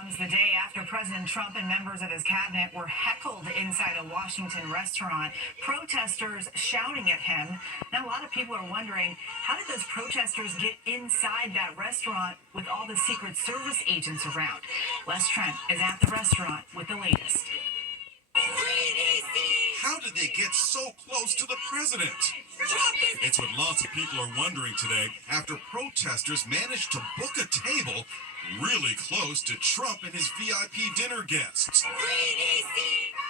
Comes the day after President Trump and members of his cabinet were heckled inside a Washington restaurant, protesters shouting at him. Now, a lot of people are wondering, how did those protesters get inside that restaurant with all the Secret Service agents around? Les Trent is at the restaurant with the latest. How did they get so close to the president? It's what lots of people are wondering today after protesters managed to book a table really close to Trump and his VIP dinner guests.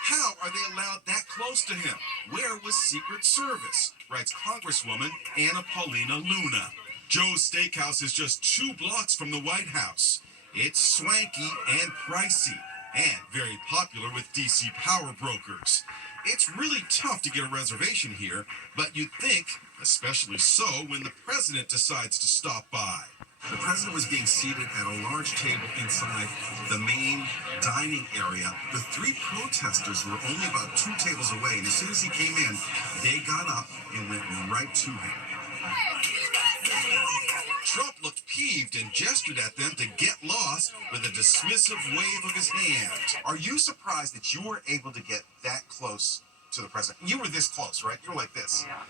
How are they allowed that close to him? Where was Secret Service? Writes Congresswoman Anna Paulina Luna. Joe's Steakhouse is just 2 blocks from the White House. It's swanky and pricey, and very popular with DC power brokers. It's really tough to get a reservation here, but you'd think, especially so when the president decides to stop by. The president was being seated at a large table inside the main dining area. The 3 protesters were only about 2 tables away, and as soon as he came in, they got up and went right to him. Trump looked peeved and gestured at them to get lost with a dismissive wave of his hand. Are you surprised that you were able to get that close to the president? You were this close, right? You were like this. Yeah.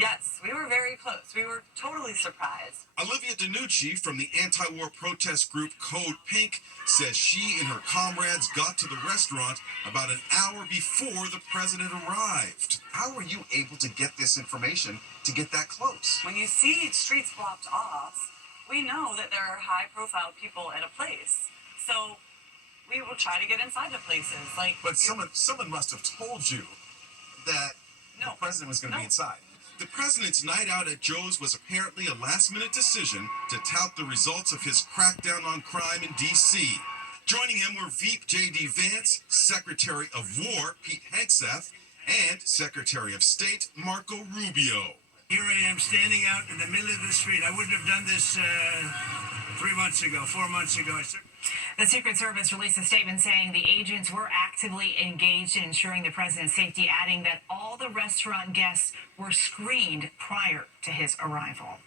Yes, we were very close. We were totally surprised. Olivia DiNucci from the anti-war protest group Code Pink says she and her comrades got to the restaurant about an hour before the president arrived. How were you able to get this information to get that close? When you see streets blocked off, we know that there are high-profile people at a place. So we will try to get inside the places. But someone must have told you that the president was going to be inside. The president's night out at Joe's was apparently a last-minute decision to tout the results of his crackdown on crime in D.C. Joining him were Veep J.D. Vance, Secretary of War Pete Hegseth, and Secretary of State Marco Rubio. Here I am standing out in the middle of the street. I wouldn't have done this 4 months ago. The Secret Service released a statement saying the agents were actively engaged in ensuring the president's safety, adding that all the restaurant guests were screened prior to his arrival.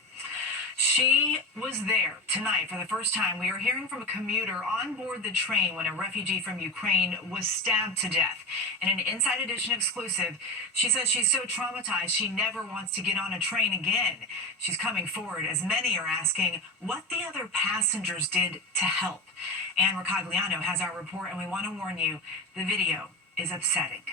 She was there tonight for the first time. We are hearing from a commuter on board the train when a refugee from Ukraine was stabbed to death. In an Inside Edition exclusive, she says she's so traumatized she never wants to get on a train again. She's coming forward as many are asking what the other passengers did to help. Ann Ricagliano has our report, and we want to warn you, the video is upsetting.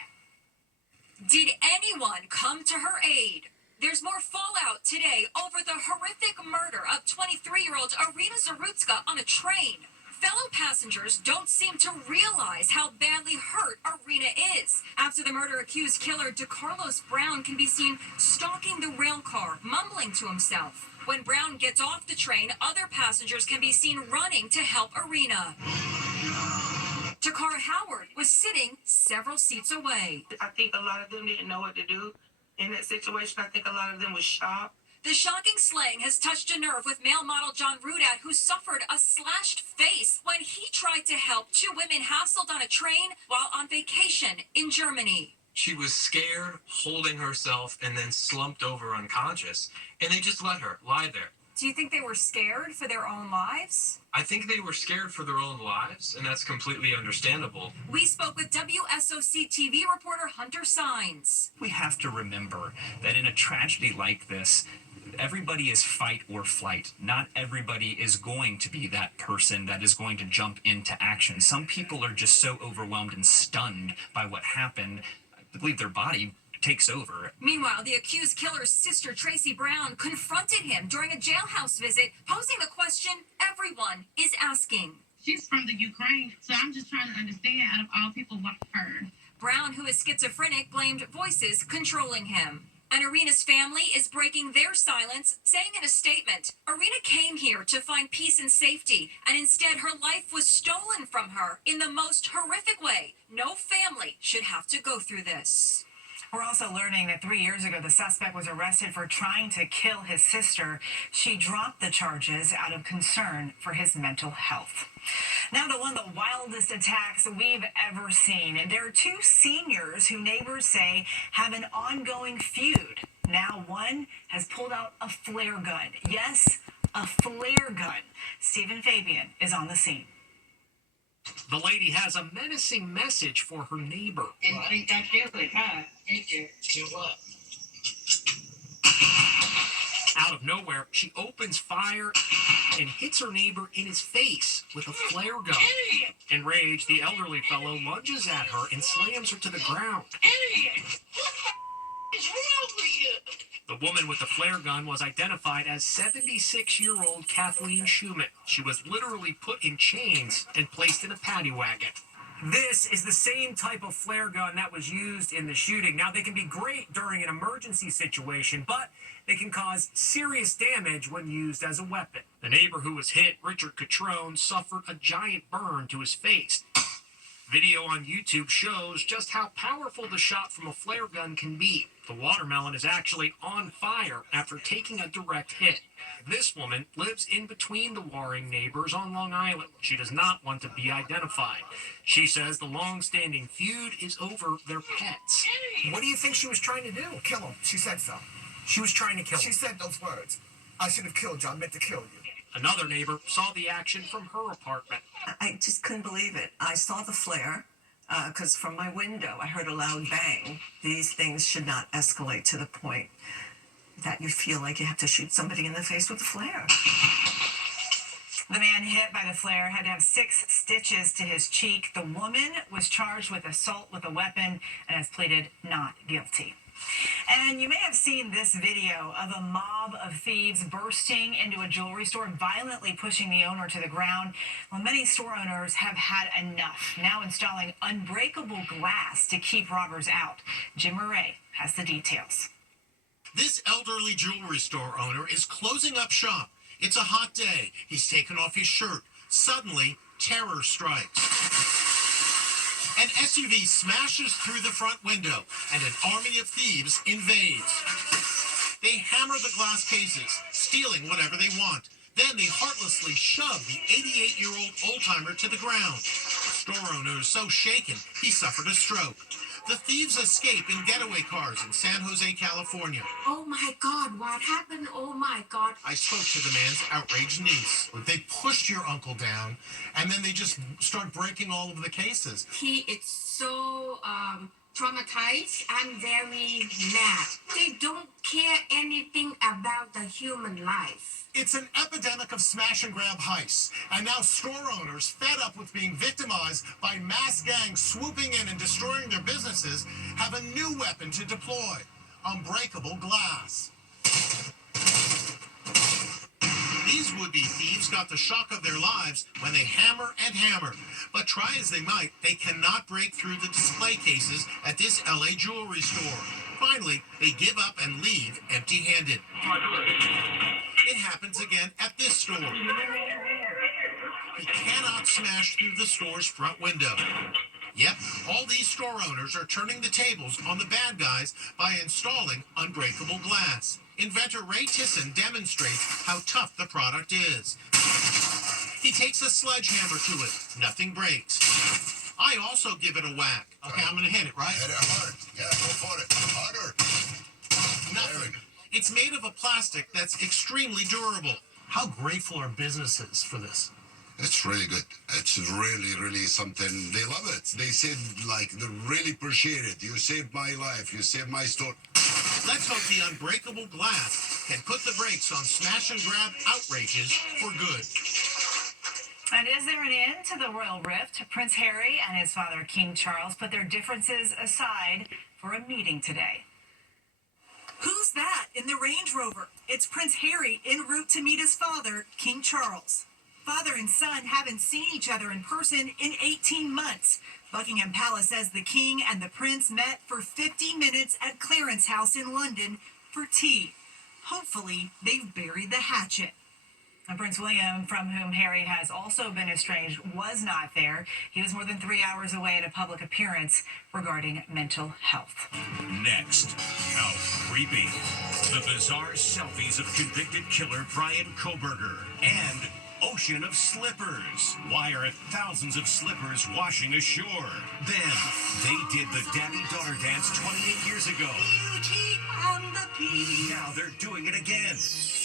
Did anyone come to her aid? There's more fallout today over the horrific murder of 23-year-old Irina Zarutska on a train. Fellow passengers don't seem to realize how badly hurt Irina is. After the murder-accused killer DeCarlos Brown can be seen stalking the rail car, mumbling to himself. When Brown gets off the train, other passengers can be seen running to help Irina. Takara Howard was sitting several seats away. I think a lot of them didn't know what to do in that situation. I think a lot of them was shocked. The shocking slaying has touched a nerve with male model John Rudat, who suffered a slashed face when he tried to help 2 women hassled on a train while on vacation in Germany. She was scared, holding herself, and then slumped over unconscious, and they just let her lie there. Do you think they were scared for their own lives? I think they were scared for their own lives, and that's completely understandable. We spoke with WSOC TV reporter Hunter Sines. We have to remember that in a tragedy like this, everybody is fight or flight. Not everybody is going to be that person that is going to jump into action. Some people are just so overwhelmed and stunned by what happened, I believe their body takes over. Meanwhile, the accused killer's sister, Tracy Brown, confronted him during a jailhouse visit, posing the question everyone is asking. She's from the Ukraine, so I'm just trying to understand, out of all people, why her? Brown, who is schizophrenic, blamed voices controlling him. And Irina's family is breaking their silence, saying in a statement, Irina came here to find peace and safety, and instead her life was stolen from her in the most horrific way. No family should have to go through this. We're also learning that 3 years ago, the suspect was arrested for trying to kill his sister. She dropped the charges out of concern for his mental health. Now to one of the wildest attacks we've ever seen. There are 2 seniors who neighbors say have an ongoing feud. Now one has pulled out a flare gun. Yes, a flare gun. Stephen Fabian is on the scene. The lady has a menacing message for her neighbor. Didn't think I'd do it, huh? Did you? Do what? Out of nowhere, she opens fire and hits her neighbor in his face with a flare gun. Idiot! Enraged, the elderly fellow lunges at her and slams her to the ground. Idiot! What the is wrong with you? The woman with the flare gun was identified as 76-year-old Kathleen Schumann. She was literally put in chains and placed in a paddy wagon. This is the same type of flare gun that was used in the shooting. Now, they can be great during an emergency situation, but they can cause serious damage when used as a weapon. The neighbor who was hit, Richard Catrone, suffered a giant burn to his face. Video on YouTube shows just how powerful the shot from a flare gun can be. The watermelon is actually on fire after taking a direct hit. This woman lives in between the warring neighbors on Long Island. She does not want to be identified. She says the long-standing feud is over their pets. What do you think she was trying to do? Kill him. She said so. She was trying to kill She him. said those words. I should have killed you. I meant to kill you. Another neighbor saw the action from her apartment. I just couldn't believe it. I saw the flare because from my window I heard a loud bang. These things should not escalate to the point that you feel like you have to shoot somebody in the face with a flare. The man hit by the flare had to have 6 stitches to his cheek. The woman was charged with assault with a weapon and has pleaded not guilty. And you may have seen this video of a mob of thieves bursting into a jewelry store, violently pushing the owner to the ground. Well, many store owners have had enough, now installing unbreakable glass to keep robbers out. Jim Murray has the details. This elderly jewelry store owner is closing up shop. It's a hot day. He's taken off his shirt. Suddenly, terror strikes. An SUV smashes through the front window, and an army of thieves invades. They hammer the glass cases, stealing whatever they want. Then they heartlessly shove the 88-year-old old-timer to the ground. The store owner is so shaken, he suffered a stroke. The thieves escape in getaway cars in San Jose, California. Oh my God, what happened? Oh my God. I spoke to the man's outraged niece. They pushed your uncle down, and then they just start breaking all of the cases. He is so traumatized. I'm very mad. They don't care anything about the human life. It's an epidemic of smash and grab heists, and now store owners, fed up with being victimized by mass gangs swooping in and destroying their businesses, have a new weapon to deploy: unbreakable glass. These would-be thieves got the shock of their lives when they hammer and hammer. But try as they might, they cannot break through the display cases at this LA jewelry store. Finally, they give up and leave empty-handed. It happens again at this store. He cannot smash through the store's front window. Yep, all these store owners are turning the tables on the bad guys by installing unbreakable glass. Inventor Ray Tisson demonstrates how tough the product is. He takes a sledgehammer to it. Nothing breaks. I also give it a whack. Okay, I'm going to hit it, right? Hit it hard. Yeah, go for it. Harder. Nothing. It's made of a plastic that's extremely durable. How grateful are businesses for this? It's really good. It's really, really something. They love it. They said, like, they really appreciate it. You saved my life. You saved my store. Let's hope the unbreakable glass can put the brakes on smash and grab outrages for good. And is there an end to the royal rift? Prince Harry and his father, King Charles, put their differences aside for a meeting today. Who's that in the Range Rover? It's Prince Harry en route to meet his father, King Charles. Father and son haven't seen each other in person in 18 months. Buckingham Palace says the king and the prince met for 50 minutes at Clarence House in London for tea. Hopefully, they've buried the hatchet. And Prince William, from whom Harry has also been estranged, was not there. He was more than 3 hours away at a public appearance regarding mental health. Next, how creepy. The bizarre selfies of convicted killer Brian Koberger and ocean of slippers. Why are thousands of slippers washing ashore? Then, they did the daddy-daughter dance 28 years ago. Now they're doing it again,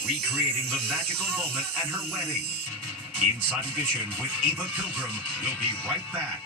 recreating the magical moment at her wedding. Inside Edition with Eva Pilgrim will be right back.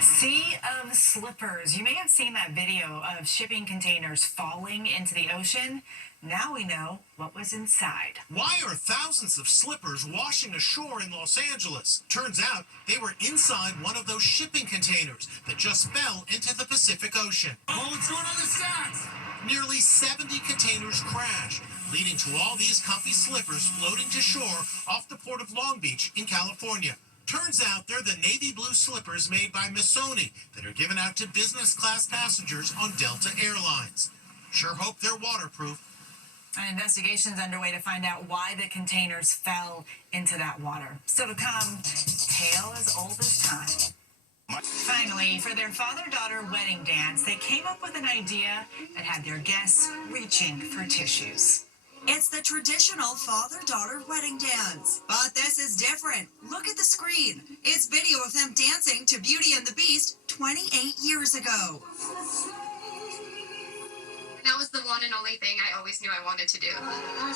Sea of slippers. You may have seen that video of shipping containers falling into the ocean. Now we know what was inside. Why are thousands of slippers washing ashore in Los Angeles? Turns out they were inside one of those shipping containers that just fell into the Pacific Ocean. Oh, what's going on the stats? Nearly 70 containers crashed, leading to all these comfy slippers floating to shore off the port of Long Beach in California. Turns out they're the navy blue slippers made by Missoni that are given out to business class passengers on Delta Airlines. Sure hope they're waterproof. An investigation's underway to find out why the containers fell into that water. Still to come, tale as old as time. Finally, for their father-daughter wedding dance, they came up with an idea that had their guests reaching for tissues. It's the traditional father-daughter wedding dance. But this is different. Look at the screen. It's video of them dancing to Beauty and the Beast 28 years ago. That was the one and only thing I always knew I wanted to do. I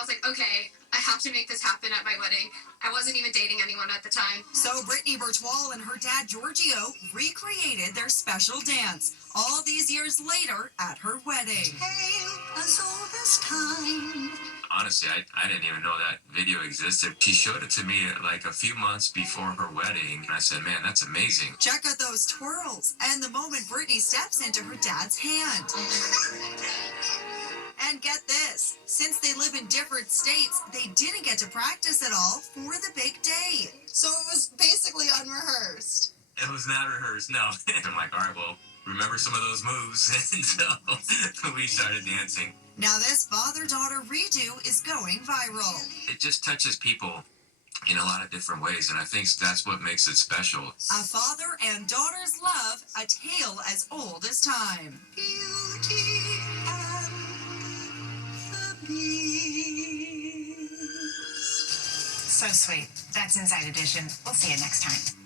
was like, okay, I have to make this happen at my wedding. I wasn't even dating anyone at the time. So Brittany Birchwall and her dad Giorgio recreated their special dance all these years later at her wedding. As old as time. Honestly, I didn't even know that video existed. She showed it to me like a few months before her wedding, and I said, man, that's amazing. Check out those twirls and the moment Brittany steps into her dad's hand. And get this, since they live in different states, they didn't get to practice at all for the big day. So it was basically unrehearsed. It was not rehearsed, no. I'm like, all right, well, remember some of those moves. And so we started dancing. Now this father-daughter redo is going viral. It just touches people in a lot of different ways, and I think that's what makes it special. A father and daughter's love, a tale as old as time. Beauty and the Beast. So sweet. That's Inside Edition. We'll see you next time.